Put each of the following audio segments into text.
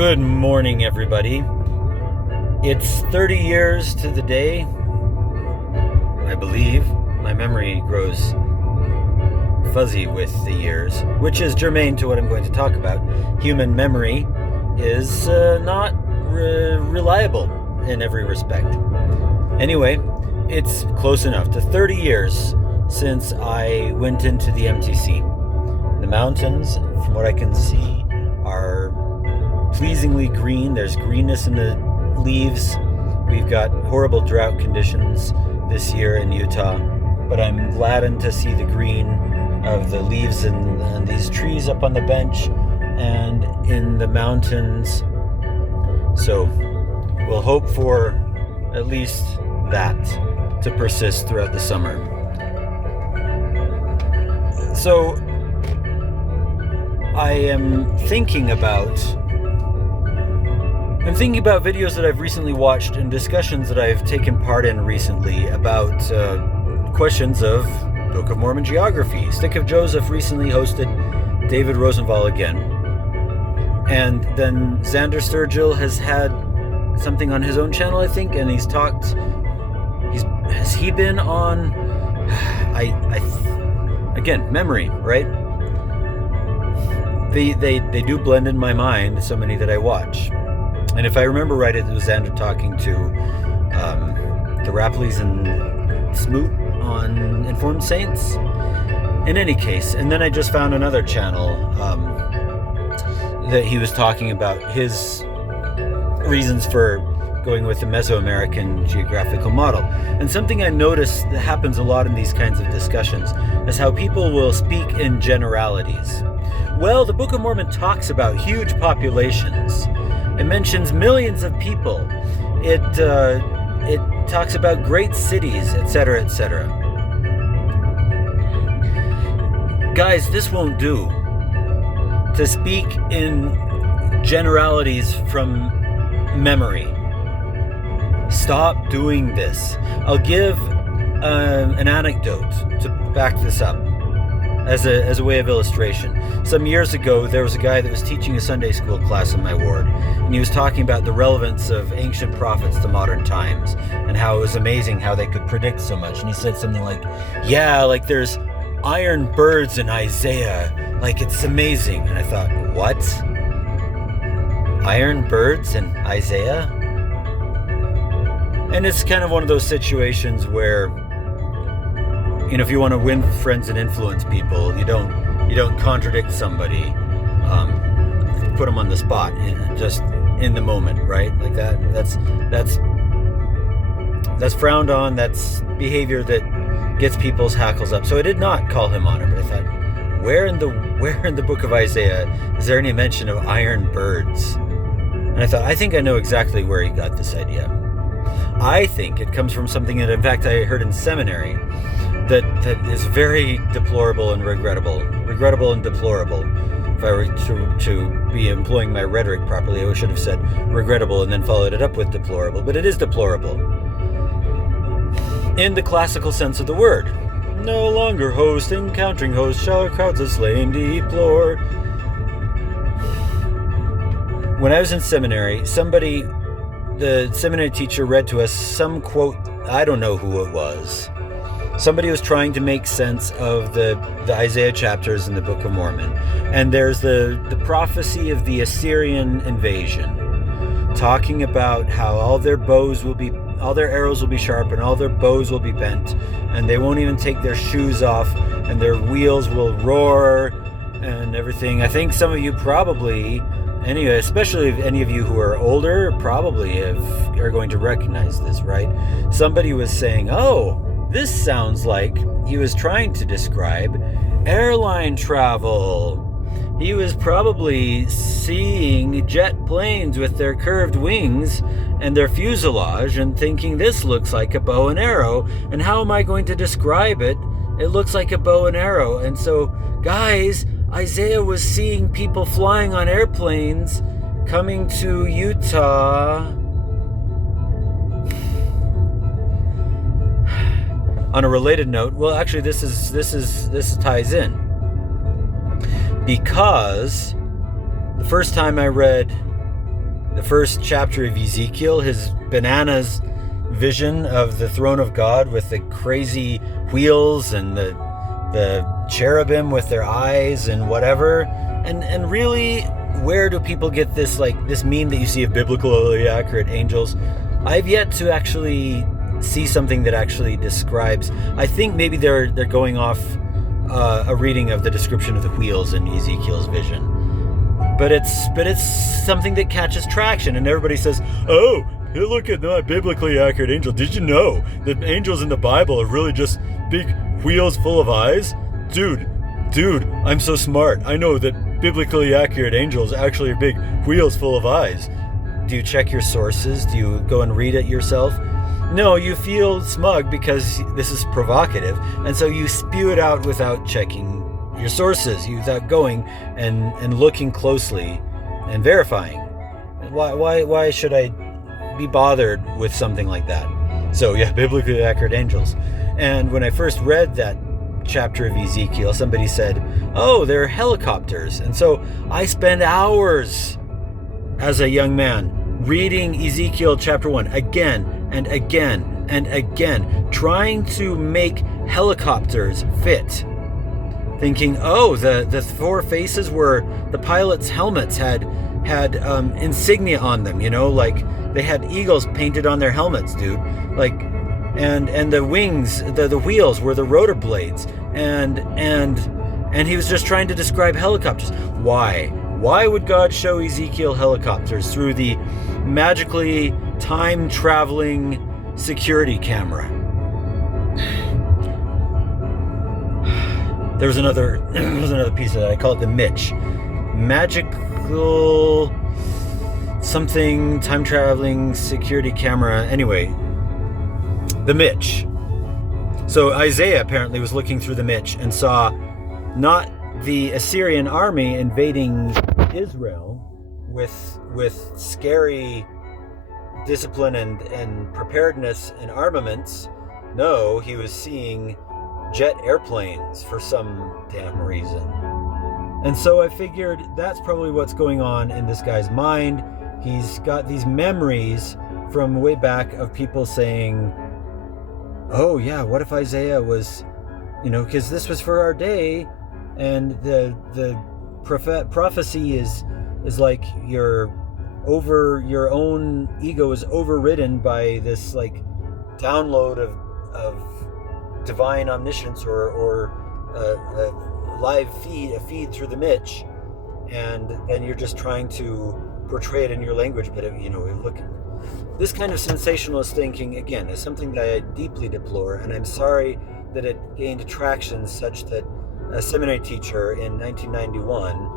Good morning, everybody. It's 30 years to the day, I believe. My memory grows fuzzy with the years, which is germane to what I'm going to talk about. Human memory is not reliable in every respect. Anyway, it's close enough to 30 years since I went into the MTC. The mountains, from what I can see, are pleasingly green. There's greenness in the leaves. We've got horrible drought conditions this year in Utah, but I'm gladdened to see the green of the leaves and these trees up on the bench and in the mountains. So we'll hope for at least that to persist throughout the summer. So I'm thinking about videos that I've recently watched and discussions that I've taken part in recently about questions of Book of Mormon geography. Stick of Joseph recently hosted David Rosenval again. And then Xander Sturgill has had something on his own channel, I think, and has he been on, again, memory, right? They do blend in my mind, so many that I watch. And if I remember right, it was Xander talking to the Rapleys and Smoot on Informed Saints. In any case, and then I just found another channel that he was talking about his reasons for going with the Mesoamerican geographical model. And something I notice that happens a lot in these kinds of discussions is how people will speak in generalities. Well, the Book of Mormon talks about huge populations. It mentions millions of people. It talks about great cities, etc., etc. Guys, this won't do. To speak in generalities from memory. Stop doing this. I'll give an anecdote to back this up as a way of illustration. Some years ago, there was a guy that was teaching a Sunday school class in my ward, and he was talking about the relevance of ancient prophets to modern times and how it was amazing how they could predict so much. And he said something like, yeah, like there's iron birds in Isaiah, like it's amazing. And I thought, what? Iron birds in Isaiah? And it's kind of one of those situations where, you know, if you want to win friends and influence people, you don't contradict somebody, put them on the spot, just in the moment, right? Like that's frowned on. That's behavior that gets people's hackles up. So I did not call him on it, but I thought, where in the book of Isaiah is there any mention of iron birds? And I thought, I think I know exactly where he got this idea. I think it comes from something that, in fact, I heard in seminary that is very deplorable and regrettable and deplorable. If I were to be employing my rhetoric properly, I should have said regrettable and then followed it up with deplorable, but it is deplorable. In the classical sense of the word. No longer host, encountering host, shall crowds of slain deplore. When I was in seminary, the seminary teacher read to us some quote, I don't know who it was. Somebody was trying to make sense of the Isaiah chapters in the Book of Mormon. And there's the prophecy of the Assyrian invasion, talking about how all their arrows will be sharp and all their bows will be bent, and they won't even take their shoes off, and their wheels will roar and everything. I think some of you probably, anyway, especially if any of you who are older, probably are going to recognize this, right? Somebody was saying, oh, this sounds like he was trying to describe airline travel. He was probably seeing jet planes with their curved wings and their fuselage and thinking this looks like a bow and arrow. And how am I going to describe it? It looks like a bow and arrow. And so, guys, Isaiah was seeing people flying on airplanes coming to Utah. On a related note, well, actually, this ties in, because the first time I read the first chapter of Ezekiel, his bananas vision of the throne of God with the crazy wheels and the cherubim with their eyes and whatever. And really, where do people get this meme that you see of biblically accurate angels? I've yet to actually see something that actually describes. I think maybe they're going off a reading of the description of the wheels in Ezekiel's vision. But it's something that catches traction, and everybody says, "Oh, hey, look at that biblically accurate angel. Did you know that angels in the Bible are really just big wheels full of eyes? Dude, I'm so smart. I know that biblically accurate angels actually are big wheels full of eyes." Do you check your sources? Do you go and read it yourself? No, you feel smug because this is provocative, and so you spew it out without checking your sources, without going and looking closely and verifying. Why should I be bothered with something like that? So yeah, biblically accurate angels. And when I first read that chapter of Ezekiel, somebody said, "Oh, they're helicopters." And so I spent hours as a young man reading Ezekiel chapter 1 again and again and again, trying to make helicopters fit. Thinking, oh, the four faces were the pilots' helmets had insignia on them, like they had eagles painted on their helmets, dude. Like, and the wings, the wheels were the rotor blades, and he was just trying to describe helicopters. Why would God show Ezekiel helicopters through the magically time-traveling security camera? There was another piece of that. I call it the Mitch. Magical something time-traveling security camera. Anyway, the Mitch. So Isaiah apparently was looking through the Mitch and saw not the Assyrian army invading Israel with scary discipline and preparedness and armaments. No, he was seeing jet airplanes for some damn reason. And so I figured that's probably what's going on in this guy's mind. He's got these memories from way back of people saying, "Oh yeah, what if Isaiah was, because this was for our day, and the prophecy is like your own ego is overridden by this like download of divine omniscience or a live feed, a feed through the Mitch, and you're just trying to portray it in your language, but look." This kind of sensationalist thinking, again, is something that I deeply deplore, and I'm sorry that it gained traction such that a seminary teacher in 1991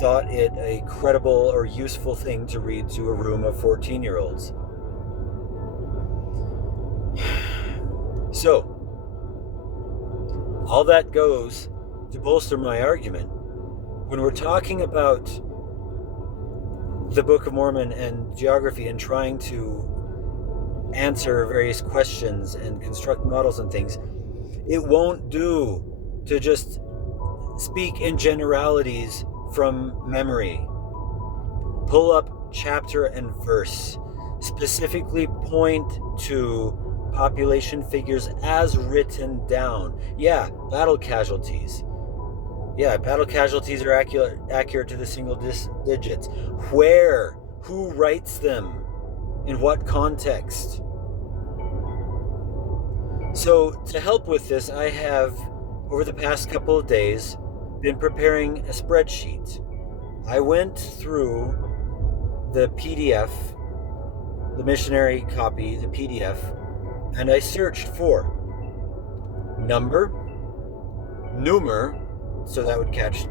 thought it a credible or useful thing to read to a room of 14-year-olds. So, all that goes to bolster my argument. When we're talking about the Book of Mormon and geography and trying to answer various questions and construct models and things, it won't do to just speak in generalities from memory. Pull up chapter and verse. Specifically point to population figures as written down. Yeah, battle casualties. Yeah, battle casualties are accurate to the single digits. Where? Who writes them? In what context? So, to help with this, I have, over the past couple of days, been preparing a spreadsheet. I went through the PDF, the missionary copy, the PDF, and I searched for number, numer, so that would catch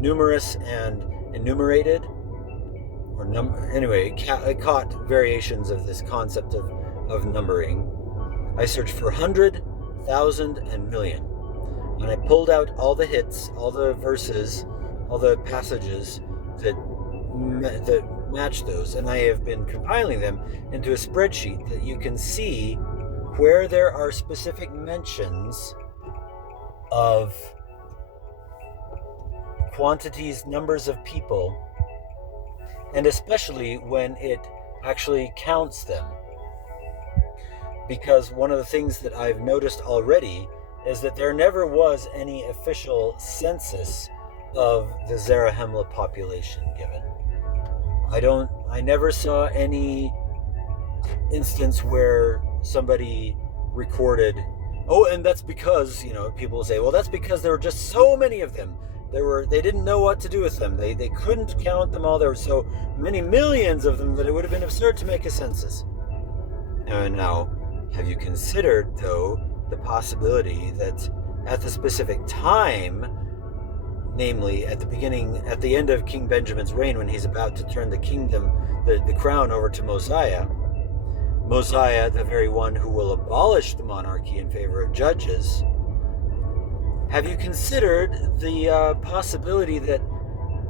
numerous and enumerated, or number. Anyway, I caught variations of this concept of numbering. I searched for 100, 1,000, and million, and I pulled out all the hits, all the verses, all the passages that match those, and I have been compiling them into a spreadsheet that you can see where there are specific mentions of quantities, numbers of people and especially when it actually counts them. Because one of the things that I've noticed already is that there never was any official census of the Zarahemla population given. I never saw any instance where somebody recorded, oh, and that's because, people say, well, that's because there were just so many of them. They didn't know what to do with them. They couldn't count them all. There were so many millions of them that it would have been absurd to make a census. And now, have you considered, though, the possibility that at the specific time, namely at the end of King Benjamin's reign, when he's about to turn the kingdom, the crown over to Mosiah, the very one who will abolish the monarchy in favor of judges, have you considered the possibility that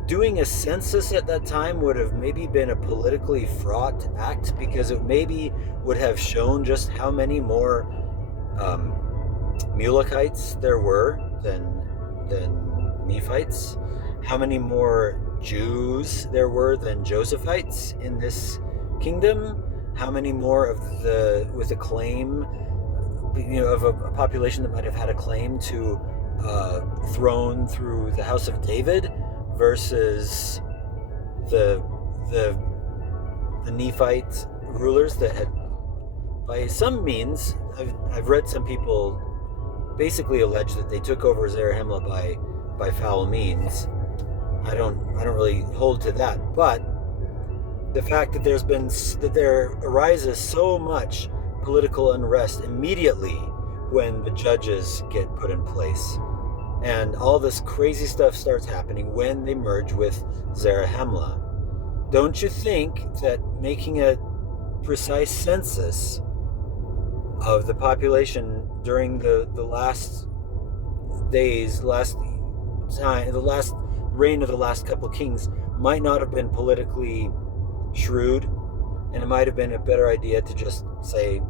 doing a census at that time would have maybe been a politically fraught act, because it maybe would have shown just how many more Mulekites there were than Nephites, how many more Jews there were than Josephites in this kingdom, how many more with a claim, of a population that might have had a claim to throne through the house of David versus the Nephite rulers that had, by some means, I've read some people basically allege that they took over Zarahemla by foul means. I don't really hold to that, but the fact that there arises so much political unrest immediately when the judges get put in place, and all this crazy stuff starts happening when they merge with Zarahemla. Don't you think that making a precise census of the population during the last days, the last reign of the last couple kings might not have been politically shrewd, and it might have been a better idea to just say,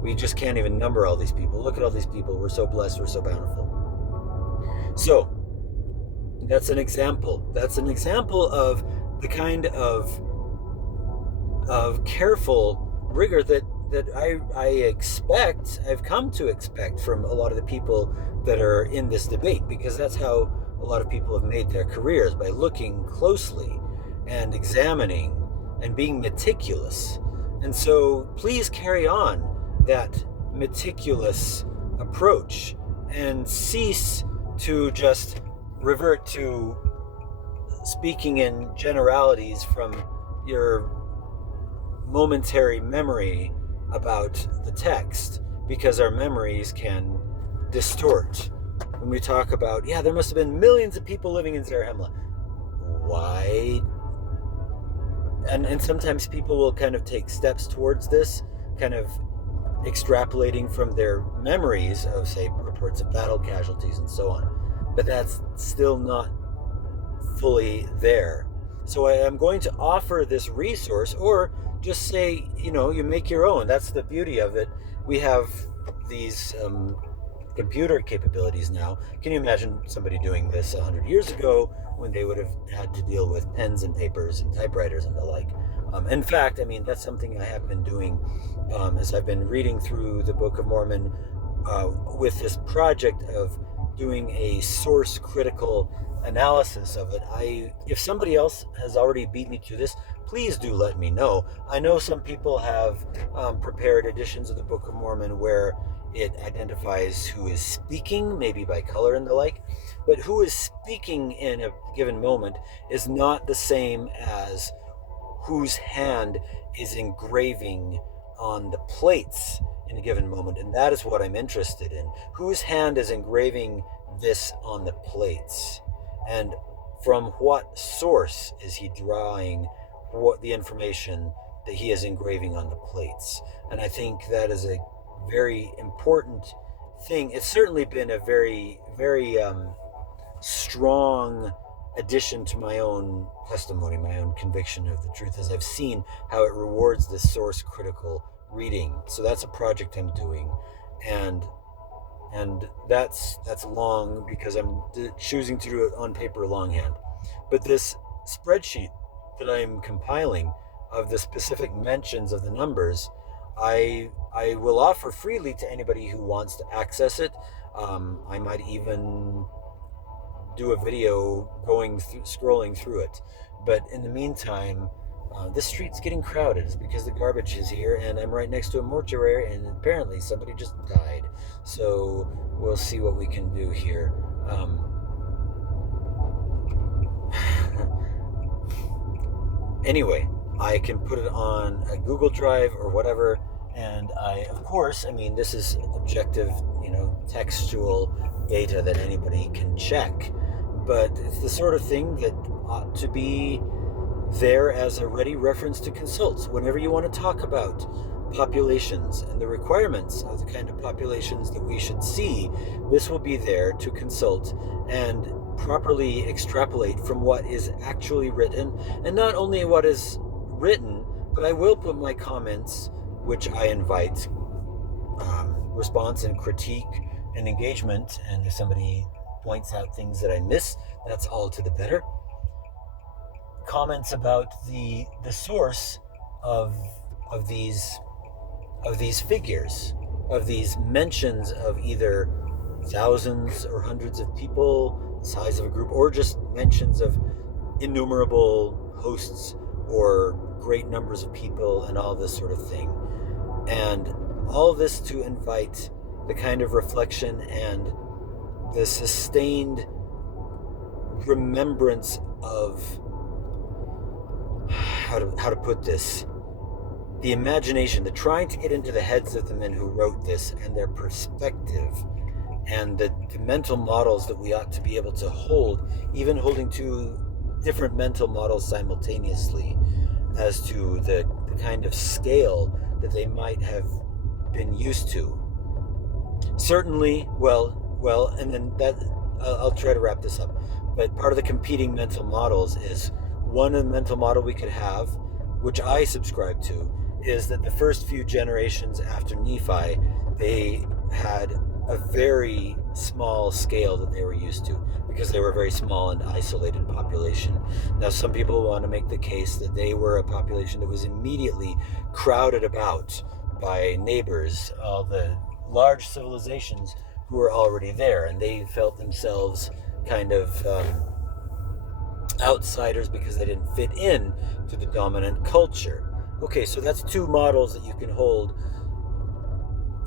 we just can't even number all these people. Look at all these people. We're so blessed. We're so bountiful. So that's an example. That's an example of the kind of careful rigor that I've come to expect from a lot of the people that are in this debate, because that's how a lot of people have made their careers, by looking closely and examining and being meticulous. And so please carry on that meticulous approach and cease to just revert to speaking in generalities from your momentary memory about the text, because our memories can distort. When we talk about, there must have been millions of people living in Zarahemla. Why? And sometimes people will kind of take steps towards this, kind of extrapolating from their memories of, say, reports of battle casualties and so on. But that's still not fully there. So I am going to offer this resource, or just say, you make your own. That's the beauty of it. We have these computer capabilities now. Can you imagine somebody doing this 100 years ago, when they would have had to deal with pens and papers and typewriters and the like? In fact, that's something I have been doing as I've been reading through the Book of Mormon with this project of doing a source critical analysis of it. If somebody else has already beat me to this, please do let me know. I know some people have prepared editions of the Book of Mormon where it identifies who is speaking, maybe by color and the like, but who is speaking in a given moment is not the same as whose hand is engraving on the plates in a given moment. And that is what I'm interested in. Whose hand is engraving this on the plates? And from what source is he drawing the information that he is engraving on the plates? And I think that is a very important thing. It's certainly been a very, very strong addition to my own testimony, my own conviction of the truth, as I've seen how it rewards this source critical reading. So that's a project I'm doing, and that's long, because I'm choosing to do it on paper longhand. But this spreadsheet that I'm compiling of the specific mentions of the numbers, I will offer freely to anybody who wants to access it. I might even do a video scrolling through it. But in the meantime, this street's getting crowded. It's because the garbage is here, and I'm right next to a mortuary, and apparently somebody just died. So we'll see what we can do here. Anyway, I can put it on a Google Drive or whatever, and of course, this is objective, textual data that anybody can check, but it's the sort of thing that ought to be there as a ready reference to consult whenever you want to talk about populations and the requirements of the kind of populations that we should see. This will be there to consult and properly extrapolate from what is actually written, and not only what is written, but I will put my comments, which I invite response and critique and engagement, and if somebody points out things that I miss, that's all to the better. Comments about the source of these figures, of these mentions of either thousands or hundreds of people, the size of a group, or just mentions of innumerable hosts or great numbers of people and all this sort of thing. And all this to invite the kind of reflection and the sustained remembrance of how to put this, the imagination, the trying to get into the heads of the men who wrote this and their perspective, and the mental models that we ought to be able to hold, even holding two different mental models simultaneously, as to the kind of scale that they might have been used to. Certainly, well, and then that I'll try to wrap this up. But part of the competing mental models is one mental model we could have, which I subscribe to, is that the first few generations after Nephi, they had a very small scale that they were used to, because they were a very small and isolated population. Now, some people want to make the case that they were a population that was immediately crowded about by neighbors, all the large civilizations who were already there, and they felt themselves kind of outsiders because they didn't fit in to the dominant culture. Okay, so that's two models that you can hold.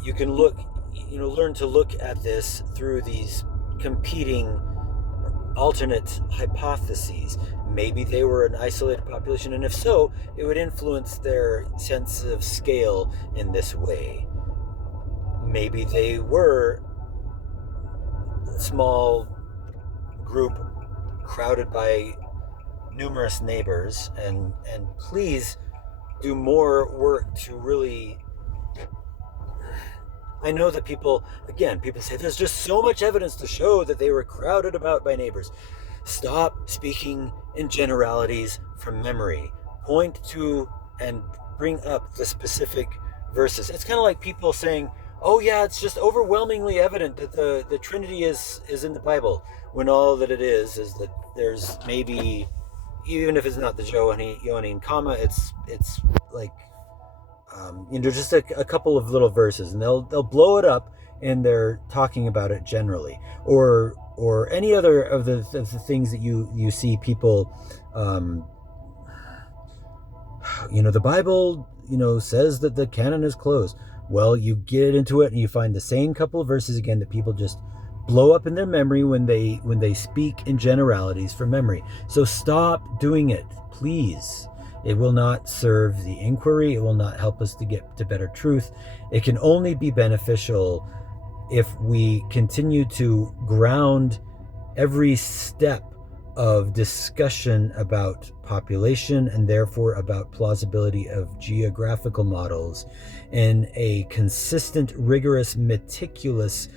You can learn to look at this through these competing alternate hypotheses. Maybe they were an isolated population, and if so, it would influence their sense of scale in this way. Maybe they were a small group crowded by numerous neighbors, and please do more work to really... I know that people say there's just so much evidence to show that they were crowded about by neighbors. Stop speaking in generalities from memory. Point to and bring up the specific verses. It's kind of like people saying, oh yeah, it's just overwhelmingly evident that the Trinity is in the Bible, when all that it is that there's maybe, even if it's not the Johannine comma, it's like just a couple of little verses, and they'll blow it up, and they're talking about it generally, or any other of the things that you see people, the Bible, says that the canon is closed. Well, you get into it and you find the same couple of verses again that people just blow up in their memory when they speak in generalities from memory. So stop doing it, please. It will not serve the inquiry. It will not help us to get to better truth. It can only be beneficial if we continue to ground every step of discussion about population, and therefore about plausibility of geographical models, in a consistent, rigorous, meticulous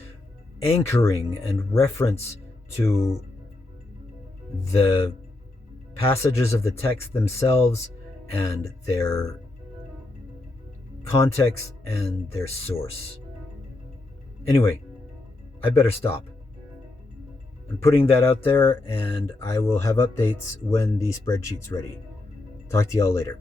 anchoring and reference to the passages of the text themselves and their context and their source. Anyway, I better stop. I'm putting that out there, and I will have updates when the spreadsheet's ready. Talk to y'all later.